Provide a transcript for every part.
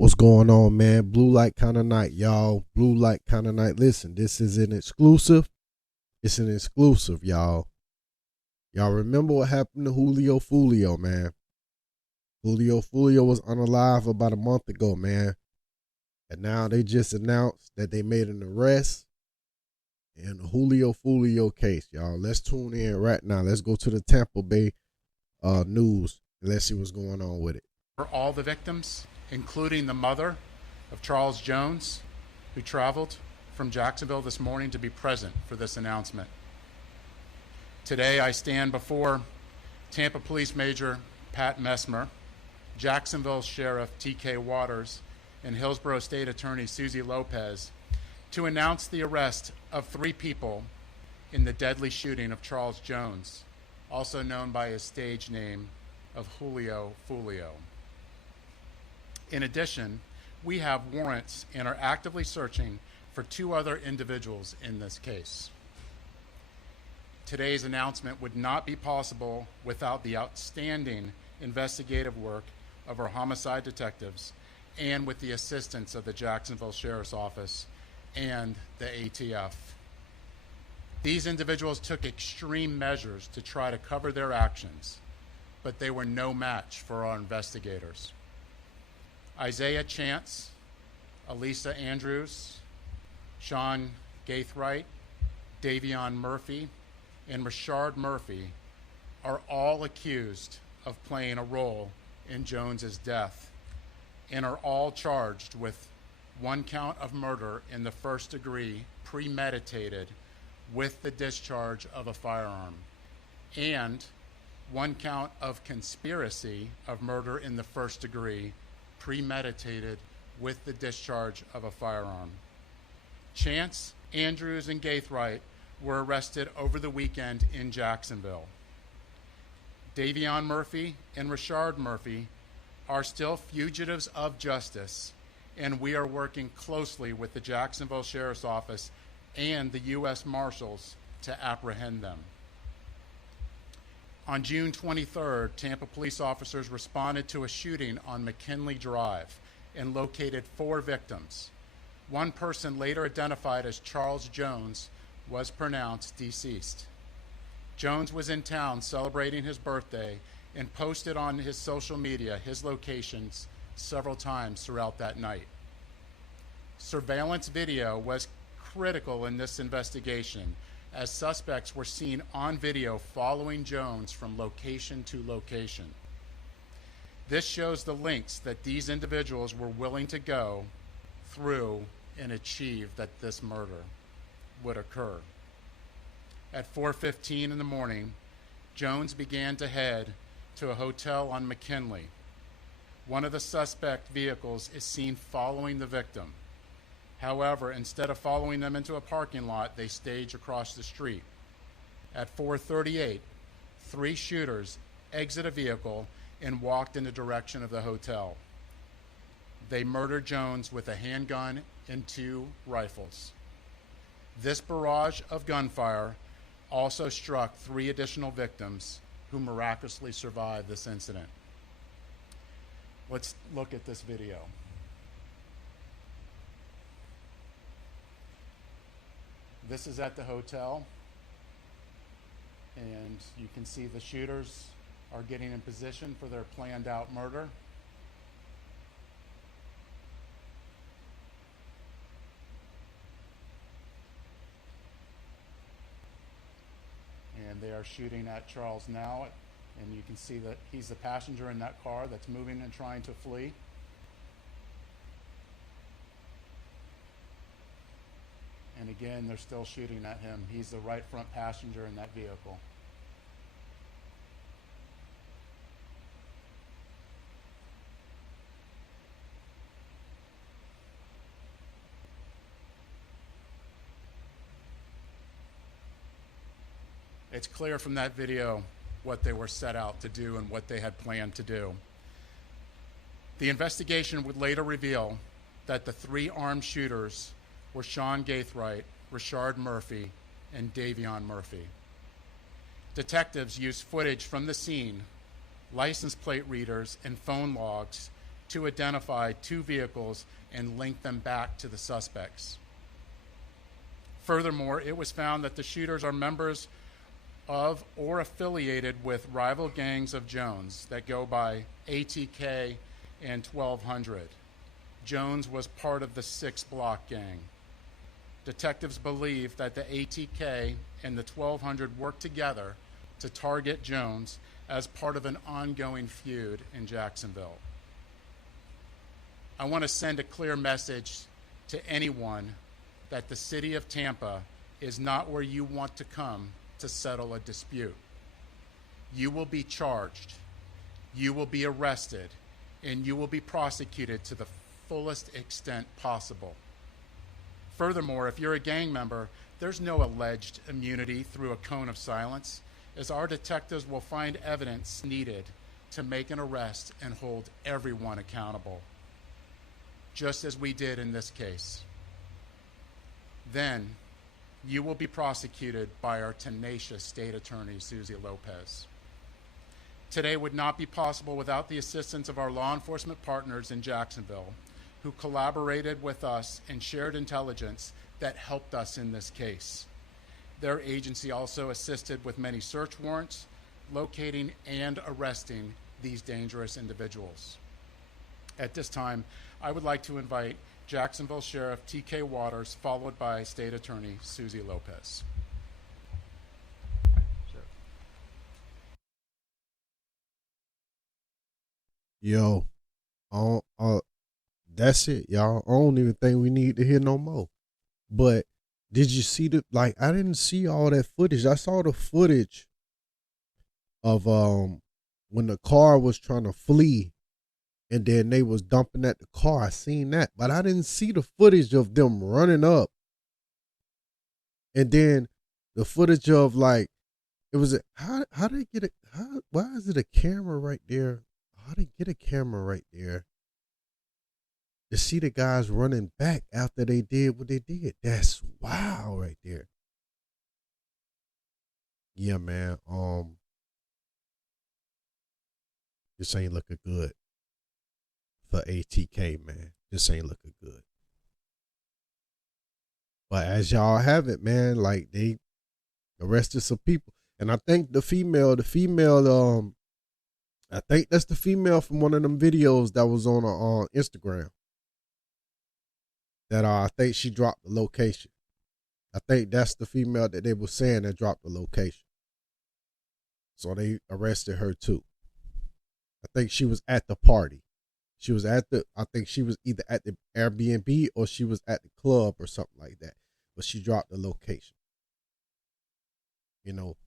What's going on, man? Blue light kind of night, y'all. Blue light kind of night. Listen, this is an exclusive. It's an exclusive, y'all. Y'all remember what happened to Julio Foolio, man? Julio Foolio was unalive about a month ago, man. And now they just announced that they made an arrest in the Julio Foolio case, y'all. Let's tune in right now. Let's go to the Tampa Bay news and let's see what's going on with it. For all the victims, including the mother of Charles Jones, who traveled from Jacksonville this morning to be present for this announcement. Today I stand before Tampa Police Major Pat Messmer, Jacksonville Sheriff T.K. Waters, and Hillsborough State Attorney Susie Lopez to announce the arrest of 3 people in the deadly shooting of Charles Jones, also known by his stage name of Julio Foolio. In addition, we have warrants and are actively searching for 2 other individuals in this case. Today's announcement would not be possible without the outstanding investigative work of our homicide detectives and with the assistance of the Jacksonville Sheriff's Office and the ATF. These individuals took extreme measures to try to cover their actions, but they were no match for our investigators. Isaiah Chance, Elisa Andrews, Sean Gaithright, Davion Murphy, and Rashard Murphy are all accused of playing a role in Jones's death and are all charged with 1 count of murder in the first degree premeditated with the discharge of a firearm and 1 count of conspiracy of murder in the first degree premeditated with the discharge of a firearm. Chance, Andrews, and Gaithright were arrested over the weekend in Jacksonville. Davion Murphy and Rashard Murphy are still fugitives of justice, and we are working closely with the Jacksonville Sheriff's Office and the U.S. Marshals to apprehend them. On June 23rd, Tampa police officers responded to a shooting on McKinley Drive and located 4 victims. 1 person, later identified as Charles Jones, was pronounced deceased. Jones was in town celebrating his birthday and posted on his social media his locations several times throughout that night. Surveillance video was critical in this investigation, as suspects were seen on video following Jones from location to location. This shows the lengths that these individuals were willing to go through and achieve that this murder would occur. At 4:15 in the morning, Jones began to head to a hotel on McKinley. One of the suspect vehicles is seen following the victim. However, instead of following them into a parking lot, they stage across the street. At 4:38, 3 shooters exit a vehicle and walked in the direction of the hotel. They murdered Jones with a handgun and 2 rifles. This barrage of gunfire also struck 3 additional victims who miraculously survived this incident. Let's look at this video. This is at the hotel, and you can see the shooters are getting in position for their planned out murder. And they are shooting at Charles now, and you can see that he's the passenger in that car that's moving and trying to flee. And again, they're still shooting at him. He's the right front passenger in that vehicle. It's clear from that video what they were set out to do and what they had planned to do. The investigation would later reveal that the 3 armed shooters were Sean Gaithright, Rashard Murphy, and Davion Murphy. Detectives used footage from the scene, license plate readers, and phone logs to identify 2 vehicles and link them back to the suspects. Furthermore, it was found that the shooters are members of or affiliated with rival gangs of Jones that go by ATK and 1200. Jones was part of the 6 Block gang. Detectives believe that the ATK and the 1200 worked together to target Jones as part of an ongoing feud in Jacksonville. I want to send a clear message to anyone that the city of Tampa is not where you want to come to settle a dispute. You will be charged, you will be arrested, and you will be prosecuted to the fullest extent possible. Furthermore, if you're a gang member, there's no alleged immunity through a cone of silence, as our detectives will find evidence needed to make an arrest and hold everyone accountable, just as we did in this case. Then, you will be prosecuted by our tenacious state attorney, Susie Lopez. Today would not be possible without the assistance of our law enforcement partners in Jacksonville, who collaborated with us and shared intelligence that helped us in this case. Their agency also assisted with many search warrants, locating and arresting these dangerous individuals. At this time, I would like to invite Jacksonville Sheriff T.K. Waters, followed by State Attorney Susie Lopez. Yo, that's it, y'all. I don't even think we need to hear no more. But did you see I didn't see all that footage. I saw the footage of when the car was trying to flee and then they was dumping at the car. I seen that, but I didn't see the footage of them running up. And then the footage of it was how they get it? Why is it a camera right there? How they get a camera right there to see the guys running back after they did what they did? That's wow right there. Yeah, man. This ain't looking good for ATK, man. This ain't looking good. But as y'all have it, man, they arrested some people. And I think the female, I think that's the female from one of them videos that was on Instagram. That I think she dropped the location. I think that's the female that they were saying that dropped the location. So they arrested her too. I think she was at the party. I think she was either at the Airbnb or she was at the club or something like that. But she dropped the location.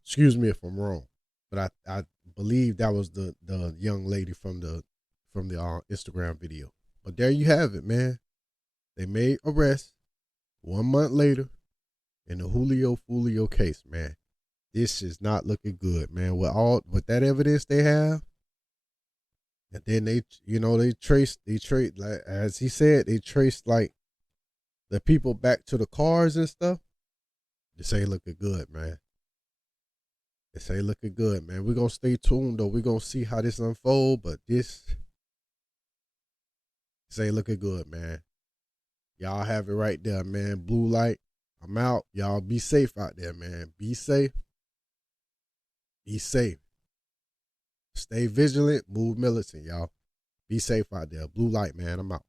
Excuse me if I'm wrong, but I believe that was the young lady from the Instagram video. But there you have it, man. They made arrests 1 month later in the Julio Foolio case, man. This is not looking good, man. With that evidence they have, and then they traced, like as he said, they traced the people back to the cars and stuff. This ain't looking good, man. This ain't looking good, man. We're gonna stay tuned though. We're gonna see how this unfolds, but this ain't looking good, man. Y'all have it right there, man. Blue Light, I'm out. Y'all be safe out there, man. Be safe. Be safe. Stay vigilant. Move militant, y'all. Be safe out there. Blue Light, man. I'm out.